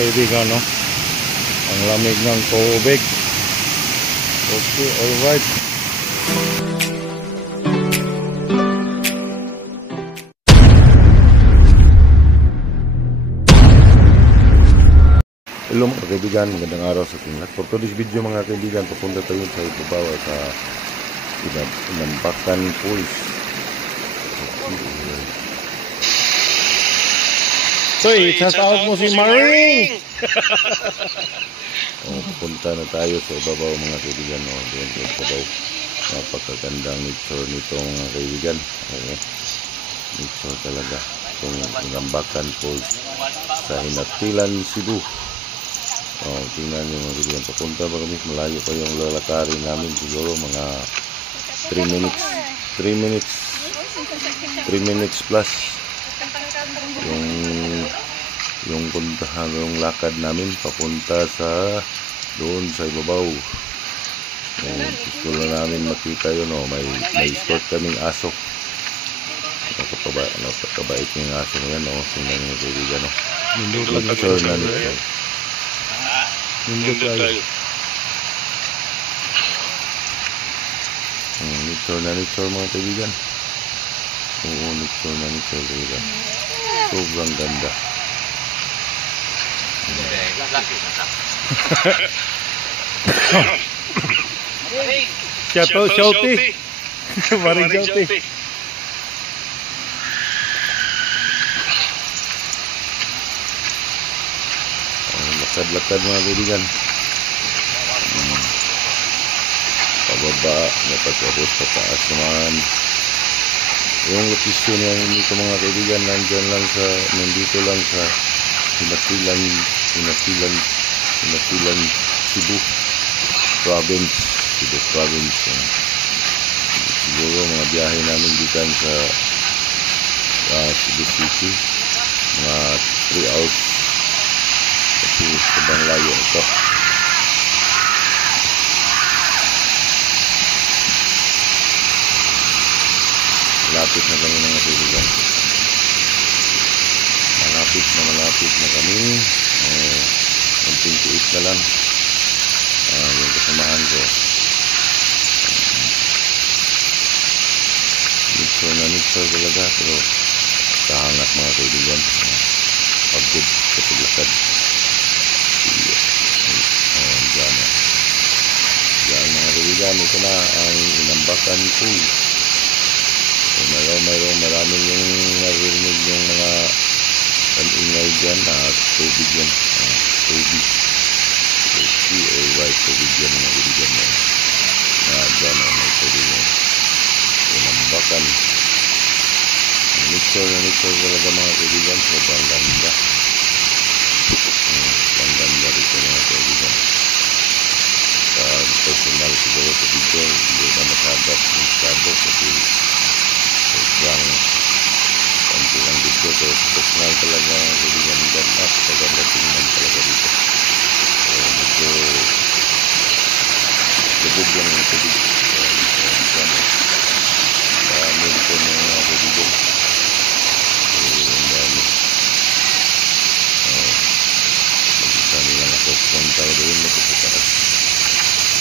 kaibigan, no? Ang lamig ng tubig. Okay, alright. Hello mga kaibigan, magandang araw sa ating lahat. For today's video mga kaibigan, papunta tayo sa ibabaw sa Inambakan Falls. Soy, shout mo si Maring! Pupunta na tayo sa ibabaw mga kaibigan. Doon sa ibabaw. Napakagandang nature nito mga kaibigan. Nature talaga. Itong Inambakan Falls sa Hinatilan, Cebu. Tingnan nyo mga kaibigan. Papunta ba kami? Malayo pa yung lalakarin namin. Siguro mga 3 minutes plus yung puntahan, yung lakad namin papunta sa doon sa ibabaw. Gusto lang namin makita yun, may sport kaming aso. Napakabait yung aso na yan, tingnan nyo mga kaibigan. Nature na nito. Nindot tayo. Nature mga kaibigan. Oo, nature kaibigan. Sobrang ganda. Shouty. Maring shouty. Lakad mga kaibigan. Pababa, napatapos sa taas naman. Yung location yan dito mga kaibigan, nandito lang sa Hinatilan, Cebu Province. Siguro mga biyahe namin dito sa Cebu City, mga 3 hours. Kasi sobrang layo ito. Malapit na kami mga kaibigan. Malapit na kami. Konting tiis na lang. Yung kasamahan ko. Nature talaga. Pero kahangat mga kaibigan. Pagod sa paglakad. Diyan mga kaibigan. Ito na ang Inambakan Falls. Maraming yung narinig yung mga ingay dyan, tubig yan, tubig yan mga kaibigan yan. Dyan may tubig yan. Inambakan. Nature talaga mga kaibigan. Sobrang ganda. Ang ganda rito mga kaibigan. Sa personal siguro sa video, hindi na masyado kasi sobrang konti lang dito. Pero personal talaga mga kaibigan. Ganda. Paganda tingnan talaga dito. Medyo lubog lang yung tubig. Dami dito mga kaibigan. Ang dami. Mag-isa nilang ako. Punta ko doon sa taas.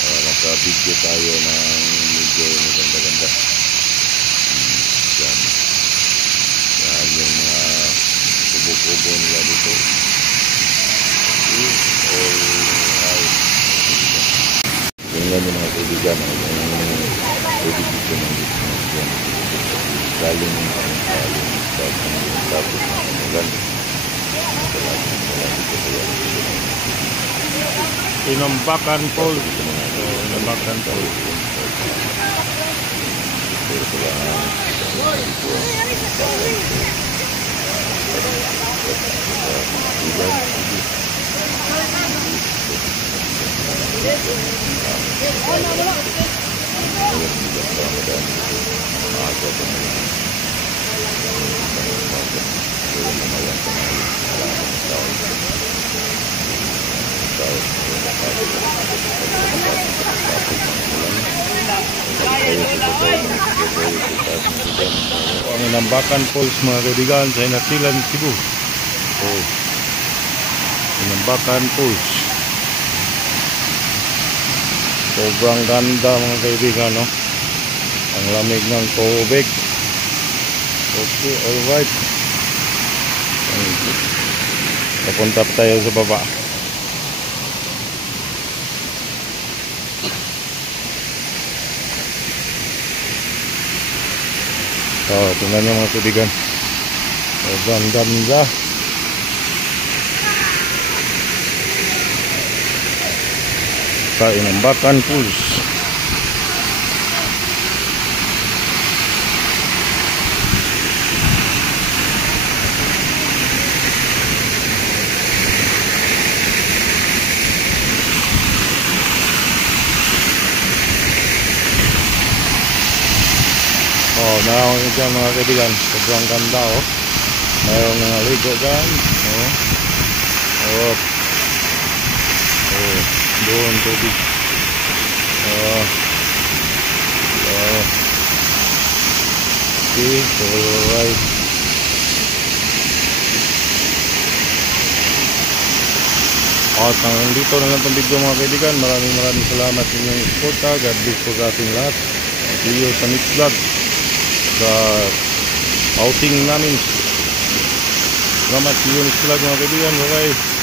Maka-video tayo ng medyo maganda-ganda. Yan yung mga kubo-kubo nila dito. Tingnan yung mga kaibigan, yung tubig dito ng dito. Galing tapos ng kanilan. Inambakan Falls. Inambakan Falls. Ang Inambakan Falls mga kaibigan sa Hinatilan, Cebu. Inambakan Inambakan Falls. Sobrang ganda mga kaibigan, no? Ang lamig ng tubig. Okay, alright. Papunta pa tayo sa baba. So, tingnan nyo mga kaibigan. Sobrang ganda. Sa Inambakan Falls. Oh, meron dyan mga kaibigan. Sobrang ganda, oh. Mayroong mga ligo dyan. Oh. Oh. Oh. Doon tubig. Oh. Oh. Okay, alright. At hanggang dito na lang itong video mga kaibigan. Maraming salamat sa inyong suporta. God bless po sa ating lahat. See you sa next vlog. Sa outing namin. Salamat sa iyo next vlog mga kaibigan. Bye bye.